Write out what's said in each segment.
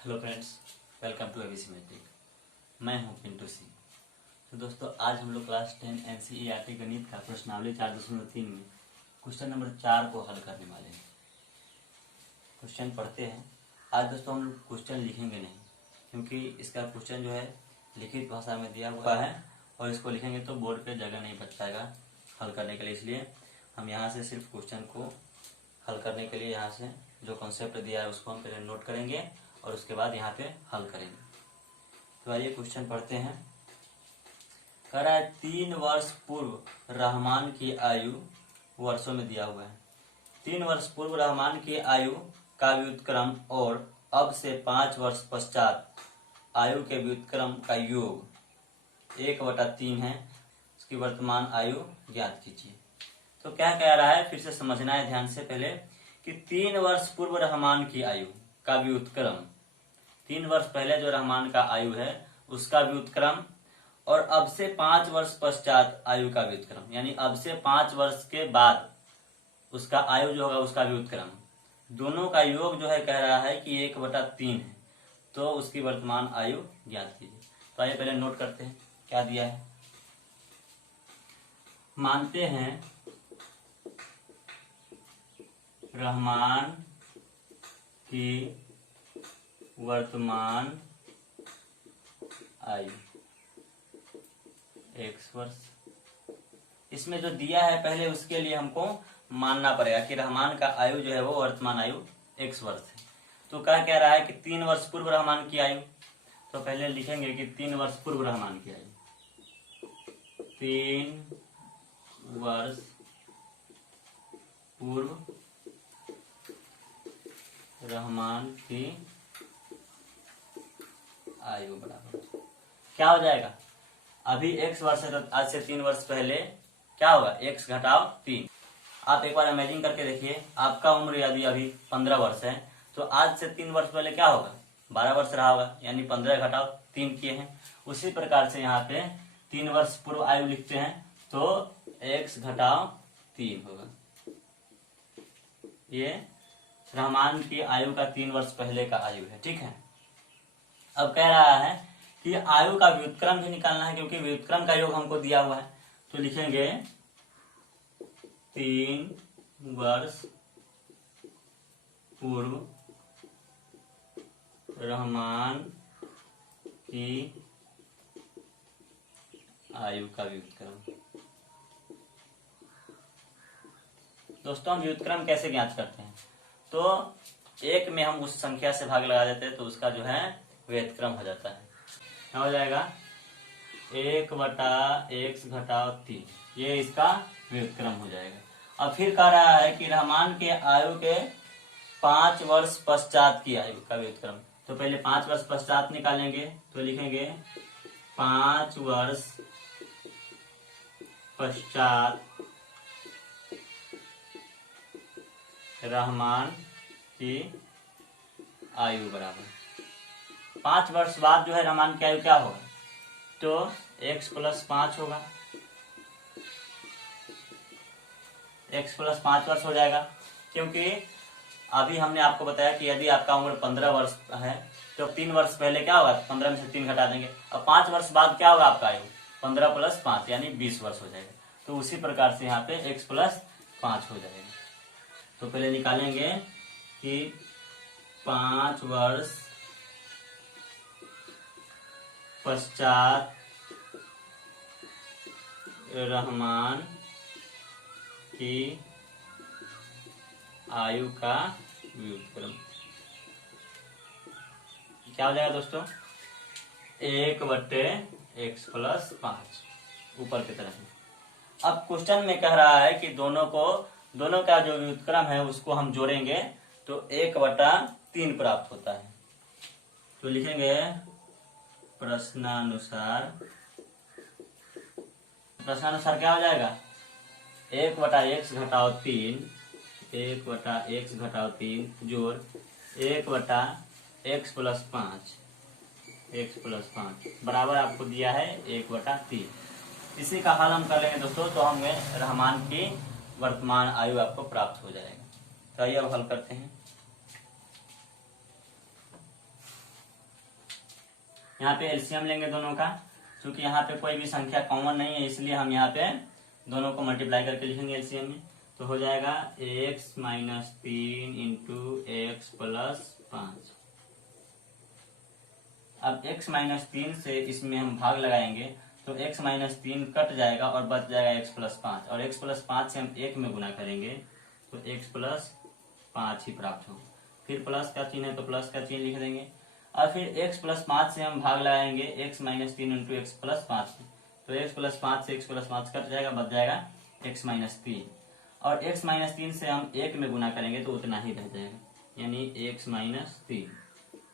Hello friends, welcome to ABC matric. मैं हूं पिंटू सिंह। तो दोस्तों, आज हम लोग क्लास 10 एनसीईआरटी गणित का प्रश्नावली 4.3 में क्वेश्चन नंबर 4 को हल करने वाले हैं। क्वेश्चन पढ़ते हैं। आज दोस्तों हम लोग क्वेश्चन लिखेंगे नहीं, क्योंकि इसका क्वेश्चन जो है लिखित भाषा में दिया हुआ है और इसको लिखेंगे तो बोर्ड पे जगह नहीं बच पाएगा हल करने के लिए। इसलिए हम यहाँ से सिर्फ क्वेश्चन को हल करने के लिए यहाँ से जो कॉन्सेप्ट दिया है उसको हम पहले नोट करेंगे और उसके बाद यहाँ पे हल करेंगे। तो आइए क्वेश्चन पढ़ते हैं। कह रहा है 3 वर्ष पूर्व रहमान की आयु वर्षों में दिया हुआ है। 3 वर्ष पूर्व रहमान की आयु का व्युत्क्रम और अब से 5 वर्ष पश्चात आयु के व्युत्क्रम का योग 1/3 है। उसकी वर्तमान आयु ज्ञात कीजिए। तो क्या कह रहा है, फिर से समझना है ध्यान से पहले कि 3 वर्ष पूर्व रहमान की आयु का व्युत्क्रम, 3 वर्ष पहले जो रहमान का आयु है उसका व्युत्क्रम और अब से 5 वर्ष पश्चात आयु का व्युत्क्रम, यानी अब से 5 वर्ष के बाद उसका आयु जो होगा उसका व्युत्क्रम, दोनों का योग जो है कह रहा है कि 1/3 है। तो उसकी वर्तमान आयु ज्ञात कीजिए। तो आइए पहले नोट करते हैं क्या दिया है। मानते हैं रहमान की वर्तमान आयु x वर्ष। इसमें जो दिया है पहले उसके लिए हमको मानना पड़ेगा कि रहमान का आयु जो है वो वर्तमान आयु x वर्ष है। तो क्या कह रहा है कि 3 वर्ष पूर्व रहमान की आयु, तो पहले लिखेंगे कि 3 वर्ष पूर्व रहमान की आयु, 3 वर्ष पूर्व रहमान की आयु बराबर क्या हो जाएगा। अभी x वर्ष है तो आज से 3 वर्ष पहले क्या होगा, x घटाओ 3। आप एक बार इमेजिन करके देखिए, आपका उम्र यदि अभी 15 वर्ष है तो आज से 3 वर्ष पहले क्या होगा, 12 वर्ष रहा होगा, यानी 15 घटाओ 3 किए हैं। उसी प्रकार से यहाँ पे 3 वर्ष पूर्व आयु लिखते हैं तो x घटाओ 3 होगा। ये रहमान की आयु का 3 वर्ष पहले का आयु है, ठीक है। अब कह रहा है कि आयु का व्युत्क्रम भी निकालना है, क्योंकि व्युत्क्रम का योग हमको दिया हुआ है। तो लिखेंगे 3 वर्ष पूर्व रहमान की आयु का व्युत्क्रम। दोस्तों, हम व्युत्क्रम कैसे ज्ञात करते हैं, तो 1 में हम उस संख्या से भाग लगा देते हैं तो उसका जो है व्युत्क्रम हो जाता है। क्या हो जाएगा, 1/x घटाओ 3, ये इसका व्युत्क्रम हो जाएगा। अब फिर कह रहा है कि रहमान के आयु के 5 वर्ष पश्चात की आयु का व्युत्क्रम। तो पहले 5 वर्ष पश्चात निकालेंगे तो लिखेंगे 5 वर्ष पश्चात रहमान की आयु बराबर 5 वर्ष बाद जो है रहमान की आयु क्या होगा, तो x + 5 होगा। x + 5 वर्ष हो जाएगा, क्योंकि अभी हमने आपको बताया कि यदि आपका उम्र 15 वर्ष है तो 3 वर्ष पहले क्या होगा, 15 में से 3 घटा देंगे। अब 5 वर्ष बाद क्या होगा आपका आयु, 15 + 5 यानी 20 वर्ष हो जाएगा। तो उसी प्रकार से यहाँ पे x + 5 हो जाएगा। तो पहले निकालेंगे कि 5 वर्ष पश्चात रहमान की आयु का व्युत्क्रम क्या हो जाएगा दोस्तों, 1/x + 5 ऊपर की तरफ। अब क्वेश्चन में कह रहा है कि दोनों का जो व्युत्क्रम है उसको हम जोड़ेंगे तो 1/3 प्राप्त होता है। तो लिखेंगे प्रश्नानुसार क्या हो जाएगा, 1/x घटाओ 3, 1/x घटाओ 3 जोड़ 1/x + 5, x + 5 बराबर आपको दिया है 1/3। इसी का हल हम कर लेंगे दोस्तों, तो हमें रहमान की वर्तमान आयु आपको प्राप्त हो जाएगा। तो आइए अब हल करते हैं। यहाँ पे एलसीएम लेंगे दोनों का, क्योंकि यहाँ पे कोई भी संख्या कॉमन नहीं है, इसलिए हम यहाँ पे दोनों को मल्टीप्लाई करके लिखेंगे एलसीएम में। तो हो जाएगा x minus 3 into x plus 5। अब x माइनस 3 से इसमें हम भाग लगाएंगे तो x माइनस 3 कट जाएगा और बच जाएगा x प्लस 5, और x प्लस 5 से हम 1 में गुना करेंगे तो x प्लस 5 ही प्राप्त हो। फिर प्लस का चिन्ह है तो प्लस का चिन्ह लिख देंगे, और फिर x प्लस 5 से हम भाग लगाएंगे x minus 3 into x plus 5, तो x प्लस 5 से x प्लस 5 कट जाएगा, बच जाएगा x माइनस 3, और x माइनस 3 से हम 1 में गुना करेंगे तो उतना ही रह जाएगा, यानी x माइनस 3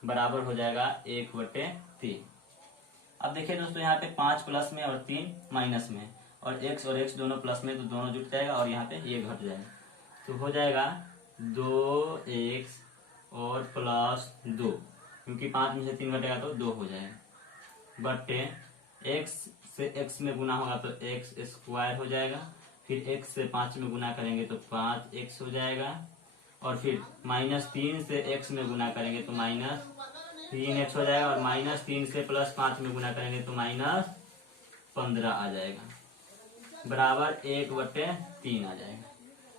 बराबर हो जाएगा 1/3। अब देखिए दोस्तों यहाँ पे 5 प्लस में और 3 माइनस में, और x और x दोनों प्लस में तो दोनों जुट जाएगा, और यहाँ पे ये घट जाएगा, तो हो जाएगा 2x और प्लस 2, क्योंकि 5 में से 3 घटेगा तो 2 हो जाएगा, बटे x से x में गुना होगा तो x स्क्वायर हो जाएगा, फिर x से 5 में गुना करेंगे तो 5x हो जाएगा, और फिर माइनस 3 से x में गुना करेंगे तो माइनस 3x हो जाएगा, और माइनस 3 से प्लस 5 में गुना करेंगे तो माइनस 15 आ जाएगा, बराबर 1/3 आ जाएगा।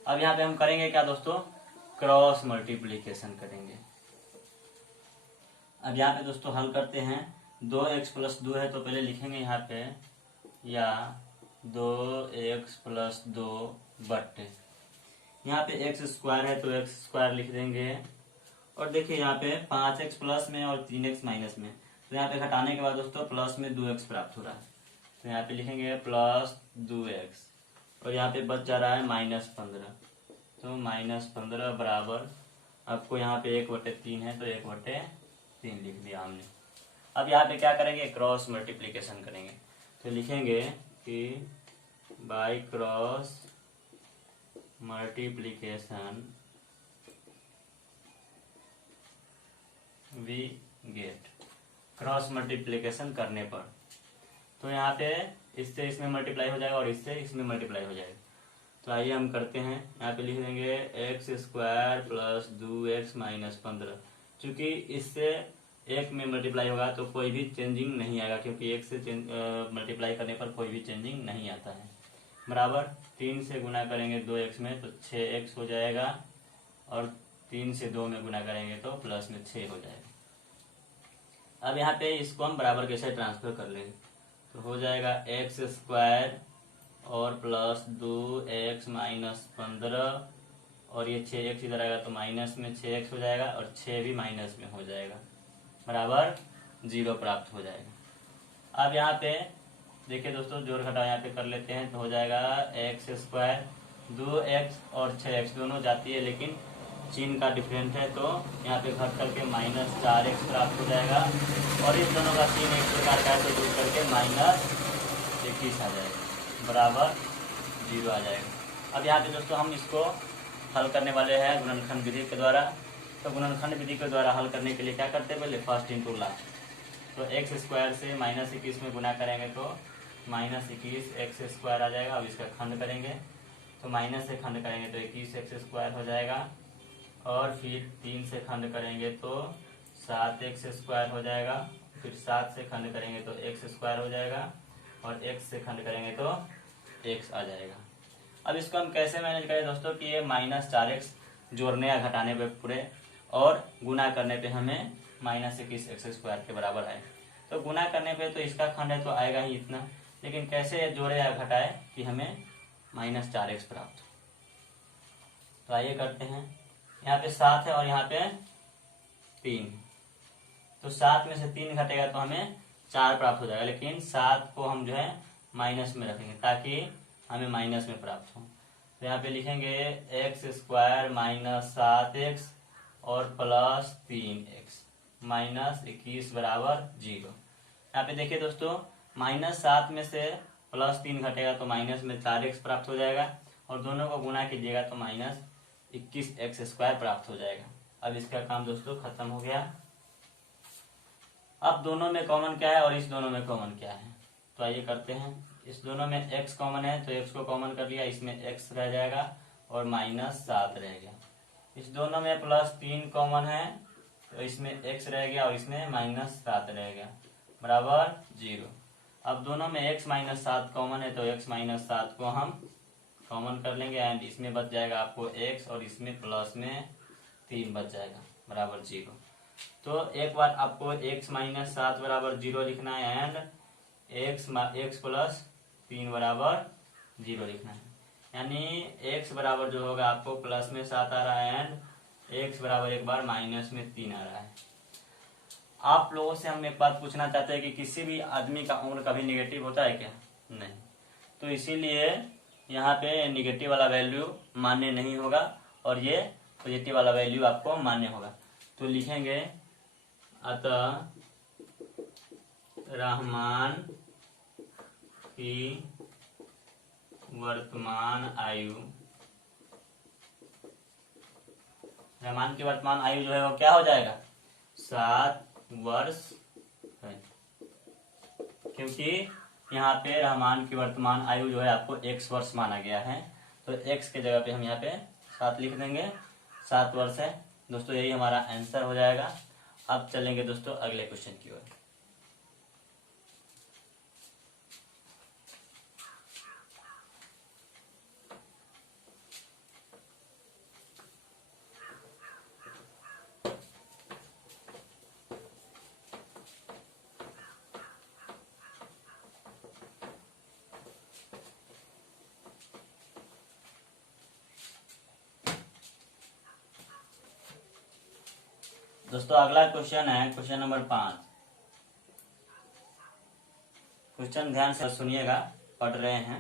अब यहाँ पे हम करेंगे क्या दोस्तों, क्रॉस मल्टीप्लीकेशन करेंगे। अब यहाँ पे दोस्तों हल करते हैं, 2x प्लस 2 है तो पहले लिखेंगे यहाँ पे, या 2x प्लस 2 बटे, यहाँ पे x स्क्वायर है तो x स्क्वायर लिख देंगे, और देखिए यहाँ पे 5x प्लस में और 3x माइनस में, तो यहाँ पे घटाने के बाद दोस्तों प्लस में 2x प्राप्त हो रहा है, तो यहाँ पे लिखेंगे प्लस 2x, और यहाँ पे बच जा रहा है -15, तो -15 बराबर, आपको यहाँ पे 1/3 है तो 1/3 लिख दिया हमने। अब यहाँ पे क्या करेंगे, क्रॉस मल्टीप्लीकेशन करेंगे, तो लिखेंगे कि by cross multiplication we get, cross multiplication करने पर तो यहाँ पे इससे इसमें मल्टीप्लाई हो जाएगा और इससे इसमें मल्टीप्लाई हो जाएगा। तो आइए हम करते हैं, यहाँ पे लिख देंगे x square plus 2x minus 15, चूंकि इससे एक में मल्टीप्लाई होगा तो कोई भी चेंजिंग नहीं आएगा, क्योंकि एक से मल्टीप्लाई करने पर कोई भी चेंजिंग नहीं आता है, बराबर 3 से गुना करेंगे 2x में तो 6x हो जाएगा, और 3 से 2 में गुना करेंगे तो प्लस में 6 हो जाएगा। अब यहाँ पे इसको हम बराबर कैसे ट्रांसफर कर लेंगे, तो हो जाएगा एक्स स्क्वायर और प्लस 2x माइनस 15, और ये 6x इधर आएगा तो माइनस में 6x हो जाएगा, और 6 भी माइनस में हो जाएगा, बराबर 0 प्राप्त हो जाएगा। अब यहाँ पे देखिए दोस्तों जोड़ घटाव यहाँ पे कर लेते हैं, तो हो जाएगा एक्स स्क्वायर, 2x और 6x दोनों जाती है लेकिन चिन्ह का डिफरेंट है, तो यहाँ पे घट करके -4x प्राप्त हो जाएगा, और इस दोनों का चिन्ह एक प्रकार का है तो जोड़ करके -21 आ जाएगा, बराबर 0 आ जाएगा। अब यहाँ पे दोस्तों हम इसको हल करने वाले हैं गुणनखंड विधि के द्वारा। तो गुणनखंड विधि के द्वारा हल करने के लिए क्या करते हैं, पहले फर्स्ट इंटू लास्ट, तो एक्स स्क्वायर से -21 में गुना करेंगे तो -21 एक्स स्क्वायर आ जाएगा। अब इसका खंड करेंगे तो माइनस से खंड करेंगे तो 21 एक्स स्क्वायर हो जाएगा, और फिर 3 से खंड करेंगे तो 7 एक्स स्क्वायर हो जाएगा, फिर 7 से खंड करेंगे तो एक्स स्क्वायर हो जाएगा, और x से खंड करेंगे तो x आ जाएगा। अब इसको हम कैसे मैनेज करें दोस्तों कि ये -4x जोड़ने या घटाने पे पूरे और गुना करने पे हमें -21 एक्स स्क्वायर के बराबर आए, तो गुना करने पे तो इसका खंड है तो आएगा ही इतना, लेकिन कैसे जोड़े या घटाए कि हमें -4x प्राप्त हो। तो आइए करते हैं, यहाँ पे 7 है और यहाँ पे 3, तो 7 में से 3 घटेगा तो हमें 4 प्राप्त हो जाएगा, लेकिन 7 को हम जो है माइनस में रखेंगे ताकि हमें माइनस में प्राप्त हो। तो यहाँ पे लिखेंगे एक्स स्क्वायर -7x और प्लस 3x -21 बराबर 0। यहाँ पे देखिए दोस्तों -7 में से +3 घटेगा तो माइनस में 4x प्राप्त हो जाएगा, और दोनों को गुना कीजिएगा तो -21 एक्स स्क्वायर प्राप्त हो जाएगा। अब इसका काम दोस्तों खत्म हो गया। अब दोनों में कॉमन क्या है और इस दोनों में कॉमन क्या है, तो आइए करते हैं। इस दोनों में x कॉमन है तो x को कॉमन कर लिया, इसमें x रह जाएगा और -7 रह गया। इस दोनों में +3 कॉमन है तो इसमें x रह गया और इसमें -7 रह गया, बराबर 0। अब दोनों में x माइनस 7 कॉमन है तो x माइनस 7 को हम कॉमन कर लेंगे एंड इसमें बच जाएगा आपको x और इसमें प्लस में 3 बच जाएगा बराबर 0। तो एक बार आपको x माइनस 7 बराबर 0 लिखना है एंड x प्लस 3 बराबर 0 लिखना है। यानी x बराबर जो होगा आपको प्लस में 7 आ रहा है एंड x बराबर एक बार माइनस में 3 आ रहा है। आप लोगों से हम एक बात पूछना चाहते हैं कि किसी भी आदमी का उम्र कभी नेगेटिव होता है क्या? नहीं। तो इसीलिए यहाँ पे नेगेटिव वाला वैल्यू मान्य नहीं होगा और ये पॉजिटिव वाला वैल्यू आपको मान्य होगा। तो लिखेंगे अतः रहमान की वर्तमान आयु, रहमान की वर्तमान आयु जो है वो क्या हो जाएगा 7 वर्ष है, क्योंकि यहाँ पे रहमान की वर्तमान आयु जो है आपको x वर्ष माना गया है। तो x के जगह पे हम यहाँ पे 7 लिख देंगे, 7 वर्ष है दोस्तों। यही हमारा आंसर हो जाएगा। अब चलेंगे दोस्तों अगले क्वेश्चन की ओर। दोस्तों अगला क्वेश्चन है क्वेश्चन नंबर 5। क्वेश्चन ध्यान से सुनिएगा, पढ़ रहे हैं।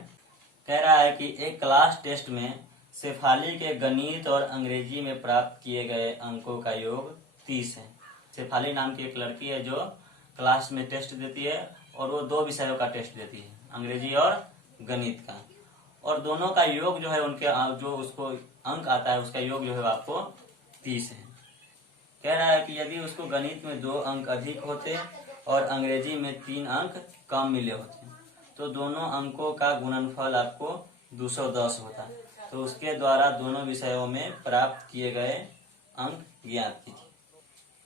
कह रहा है कि एक क्लास टेस्ट में शेफाली के गणित और अंग्रेजी में प्राप्त किए गए अंकों का योग 30 है। शेफाली नाम की एक लड़की है जो क्लास में टेस्ट देती है और वो 2 विषयों का टेस्ट देती है, अंग्रेजी और गणित का, और दोनों का योग जो है उनके जो उसको अंक आता है उसका योग जो है आपको 30 है। कह रहा है कि यदि उसको गणित में 2 अंक अधिक होते और अंग्रेजी में 3 अंक कम मिले होते तो दोनों अंकों का गुणनफल आपको 210 होता। तो उसके द्वारा दोनों विषयों में प्राप्त किए गए अंक ज्ञात कीजिए।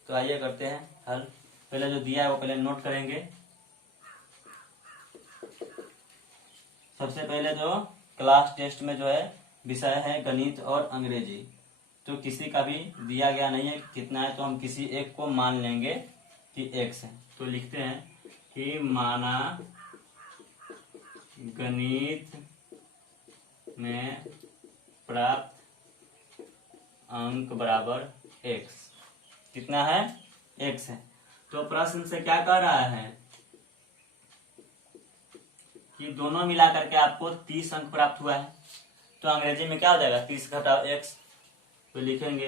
तो आइए करते हैं हल। पहले जो दिया है वो पहले नोट करेंगे। सबसे पहले जो क्लास टेस्ट में जो है विषय है गणित और अंग्रेजी, तो किसी का भी दिया गया नहीं है कितना है, तो हम किसी एक को मान लेंगे कि x है। तो लिखते हैं कि माना गणित में प्राप्त अंक बराबर x। कितना है? x है। तो प्रश्न से क्या कह रहा है कि दोनों मिलाकर के आपको 30 अंक प्राप्त हुआ है। तो अंग्रेजी में क्या हो जाएगा 30 घटाओ x। तो लिखेंगे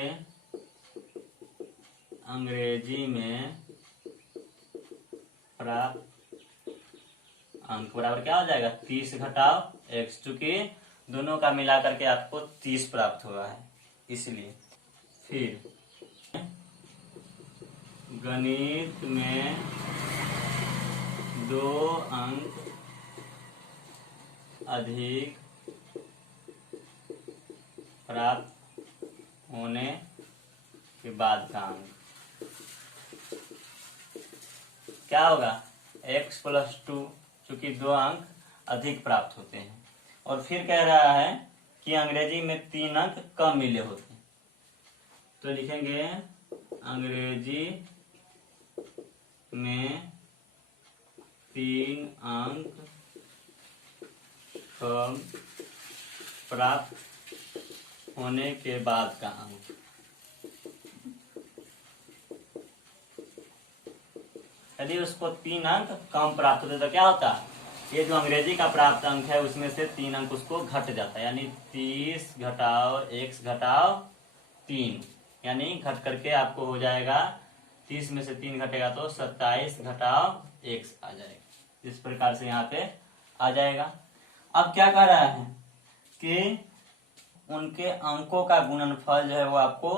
अंग्रेजी में प्राप्त अंक बराबर क्या हो जाएगा 30 घटाओ x, चूंकि दोनों का मिलाकर के आपको 30 प्राप्त हुआ है इसलिए। फिर गणित में 2 अंक अधिक प्राप्त होने के बाद का अंक क्या होगा x प्लस 2, चूंकि 2 अंक अधिक प्राप्त होते हैं। और फिर कह रहा है कि अंग्रेजी में 3 अंक कम मिले होते हैं। तो लिखेंगे अंग्रेजी में 3 अंक कम प्राप्त होने के बाद का अंक। यदि उसको 3 अंक कम प्राप्त होते तो क्या होता, ये जो अंग्रेजी का प्राप्त अंक है उसमें से 3 अंक उसको घट जाता है, यानी 30 घटाओ x घटाओ 3, यानी घट करके आपको हो जाएगा 30 में से 3 घटेगा तो 27 घटाओ x आ जाएगा। इस प्रकार से यहाँ पे आ जाएगा। अब क्या कह रहा है कि उनके अंकों का गुणनफल जो है वो आपको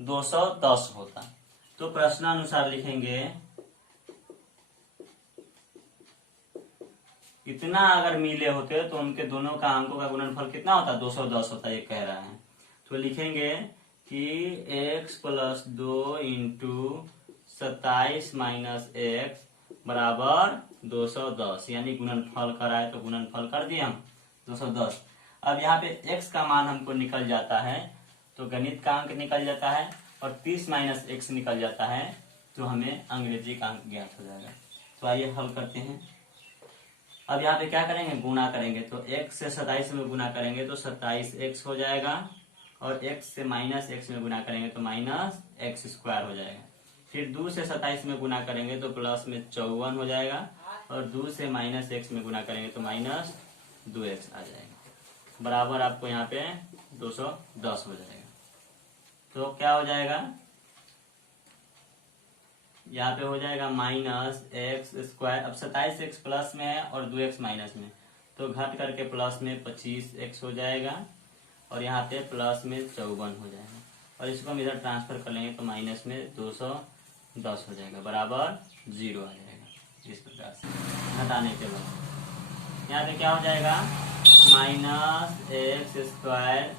210 होता। तो प्रश्नानुसार लिखेंगे इतना अगर मिले होते तो उनके दोनों का अंकों का गुणनफल कितना होता 210 होता, ये कह रहा है। तो लिखेंगे कि x plus 2 into 27 minus x बराबर 210, यानी गुणनफल कराए तो गुणनफल कर दिए हम 210। अब यहाँ पे x का मान हमको निकल जाता है तो गणित का अंक निकल जाता है, और 30 माइनस x निकल जाता है तो हमें अंग्रेजी का अंक ज्ञात हो जाएगा। तो आइए हल करते हैं। अब यहाँ पे क्या करेंगे, गुणा करेंगे, तो x से 27 में गुणा करेंगे तो 27x हो जाएगा, और x से माइनस x में गुणा करेंगे तो माइनस एक्स स्क्वायर हो जाएगा। फिर 2 से 27 में गुणा करेंगे तो प्लस में 54 हो जाएगा, और 2 से माइनस x में गुणा करेंगे तो माइनस 2x आ जाएगा, बराबर आपको यहाँ पे 210 हो जाएगा। तो क्या हो जाएगा, यहाँ पे हो जाएगा माइनस एक्स स्क्वायर। अब 27x प्लस में है और 2x माइनस में, तो घट करके प्लस में 25x हो जाएगा, और यहाँ पे प्लस में 54 हो जाएगा, और इसको हम इधर ट्रांसफर कर लेंगे तो माइनस में 210 हो जाएगा, बराबर 0 आ जाएगा। इस प्रकार से घटाने के बाद यहाँ पे क्या हो जाएगा, minus x square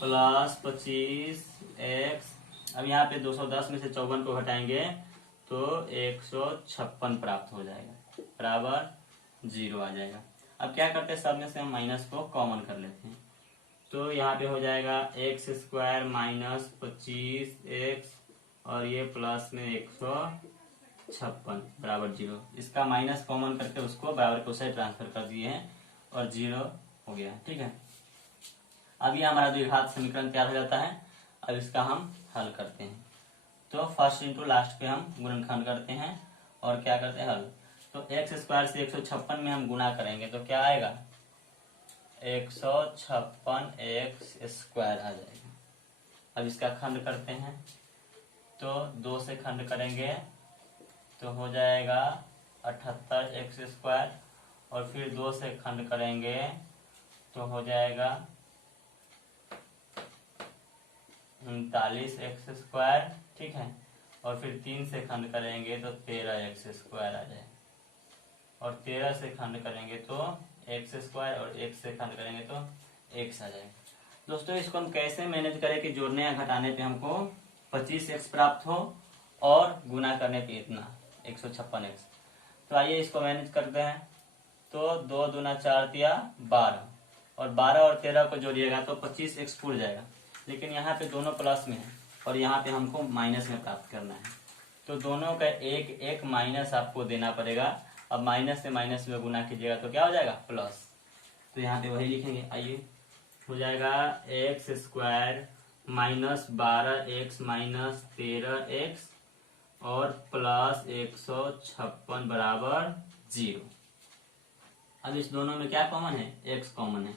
plus 25x। अब यहाँ पे 210 में से 54 को घटाएंगे तो 156 प्राप्त हो जाएगा, बराबर 0 आ जाएगा। अब क्या करते हैं, सब में से हम माइनस को कॉमन कर लेते हैं, तो यहाँ पे हो जाएगा एक्स स्क्वायर माइनस 25x, और ये प्लस में 156 बराबर 0। इसका माइनस कॉमन करके उसको बराबर को से ट्रांसफर कर दिए हैं और 0 हो गया। ठीक है, अब ये हमारा द्विघात समीकरण तैयार हो जाता है। अब इसका हम हल करते हैं, तो फर्स्ट इंटू लास्ट पे हम गुणनखंड करते हैं और क्या करते हैं, हल। तो एक्स स्क्वायर से 156 में हम गुणा करेंगे तो क्या आएगा, 156 एक्स स्क्वायर आ जाएगा। अब इसका खंड करते हैं, तो 2 से खंड करेंगे तो हो जाएगा 78 एक्स स्क्वायर, और फिर 2 से खंड करेंगे तो हो जाएगा 39 एक्स स्क्वायर। ठीक है, और फिर 3 से खंड करेंगे तो 13 एक्स स्क्वायर आ जाएगा, और 13 से खंड करेंगे तो एक्स स्क्वायर, और 1 से खंड करेंगे तो एक्स आ जाएगा। दोस्तों इसको हम कैसे मैनेज करें कि जोड़ने या घटाने पे हमको 25x प्राप्त हो और गुना करने पे इतना 156x। तो आइए इसको मैनेज करते हैं। तो 2 दूना 4 तिया 12, और 12 और 13 को जोड़िएगा तो 25x फूट जाएगा, लेकिन यहाँ पे दोनों प्लस में है और यहाँ पे हमको माइनस में प्राप्त करना है, तो दोनों का एक एक माइनस आपको देना पड़ेगा। अब माइनस से माइनस में गुना कीजिएगा तो क्या हो जाएगा, प्लस। तो यहाँ पे वही लिखेंगे, आइए हो जाएगा x square minus 12x minus 13x और प्लस 156 बराबर 0। अब इस दोनों में क्या कॉमन है, x कॉमन है,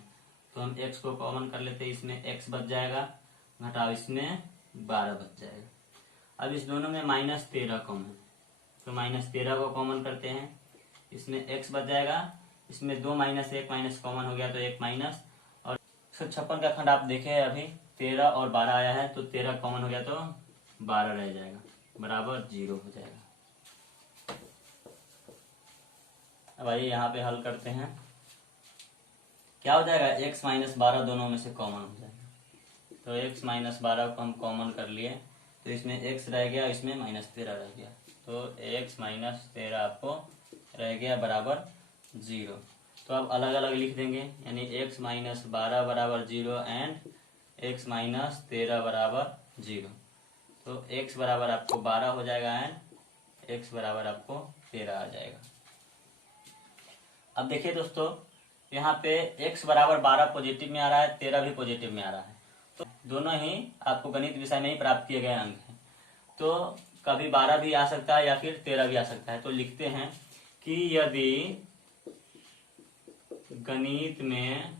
तो हम x को कॉमन कर लेते हैं, इसमें x बच जाएगा, घटाओ इसमें 12 बच जाएगा। अब इस दोनों में माइनस 13 कॉमन, तो माइनस 13 को कॉमन करते हैं, इसमें x बच जाएगा, इसमें 2 माइनस 1 माइनस कॉमन हो गया तो 1 माइनस, और 156 का खंड आप देखें अभी 13 और 12 आया है, तो 13 कॉमन हो गया तो 12 रह जाएगा, बराबर 0 हो जाएगा। अब आइए यहाँ पे हल करते हैं, क्या हो जाएगा, x माइनस 12 दोनों में से कॉमन हो जाएगा, तो x माइनस 12 को हम कॉमन कर लिए, तो इसमें x रह गया, इसमें माइनस 13 रह गया, तो x माइनस 13 आपको रह गया बराबर 0। तो अब अलग अलग लिख देंगे, यानी x माइनस 12 बराबर 0 एंड x माइनस 13 बराबर 0। तो x बराबर आपको 12 हो जाएगा एंड x बराबर आपको 13 आ जाएगा। अब देखिए दोस्तों, यहाँ पे x बराबर 12 पॉजिटिव में आ रहा है, 13 भी पॉजिटिव में आ रहा है, तो दोनों ही आपको गणित विषय में ही प्राप्त किए गए अंक हैं। तो कभी 12 भी आ सकता है या फिर 13 भी आ सकता है। तो लिखते हैं कि यदि गणित में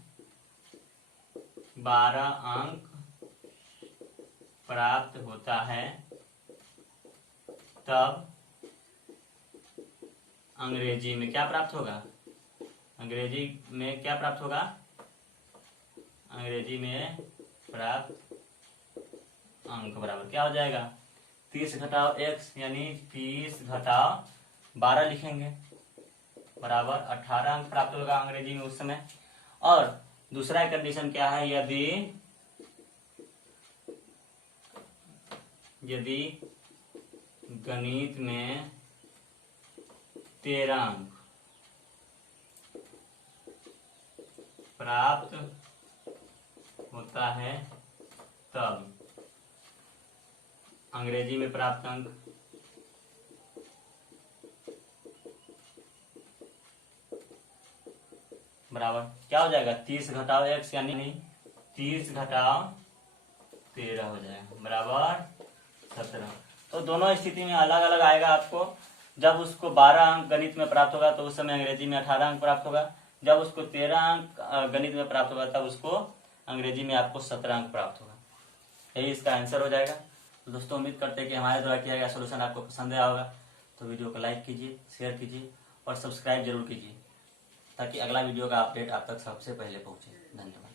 12 अंक प्राप्त होता है तब अंग्रेजी में क्या प्राप्त होगा, अंग्रेजी में क्या प्राप्त होगा, अंग्रेजी में प्राप्त अंक बराबर क्या हो जाएगा, 30 घटाओ x, यानी 30 घटाओ 12 लिखेंगे, बराबर 18 अंक प्राप्त होगा अंग्रेजी में उस समय। और दूसरा कंडीशन क्या है, यदि गणित में 13 अंक प्राप्त होता है तब अंग्रेजी में प्राप्त अंक बराबर क्या हो जाएगा 30 घटाओ x यानी 30 घटाओ 13 हो जाएगा बराबर 17। तो दोनों स्थिति में अलग अलग आएगा आपको। जब उसको 12 अंक गणित में प्राप्त होगा तो उस समय अंग्रेजी में 18 अंक प्राप्त होगा। जब उसको 13 अंक गणित में प्राप्त होगा तब उसको अंग्रेजी में आपको 17 अंक प्राप्त होगा। यही इसका आंसर हो जाएगा। तो दोस्तों उम्मीद करते हैं कि हमारे द्वारा किया गया सोल्यूशन आपको पसंद आया होगा। तो वीडियो को लाइक कीजिए, शेयर कीजिए और सब्सक्राइब जरूर कीजिए ताकि अगला वीडियो का अपडेट आप तक सबसे पहले पहुंचे। धन्यवाद।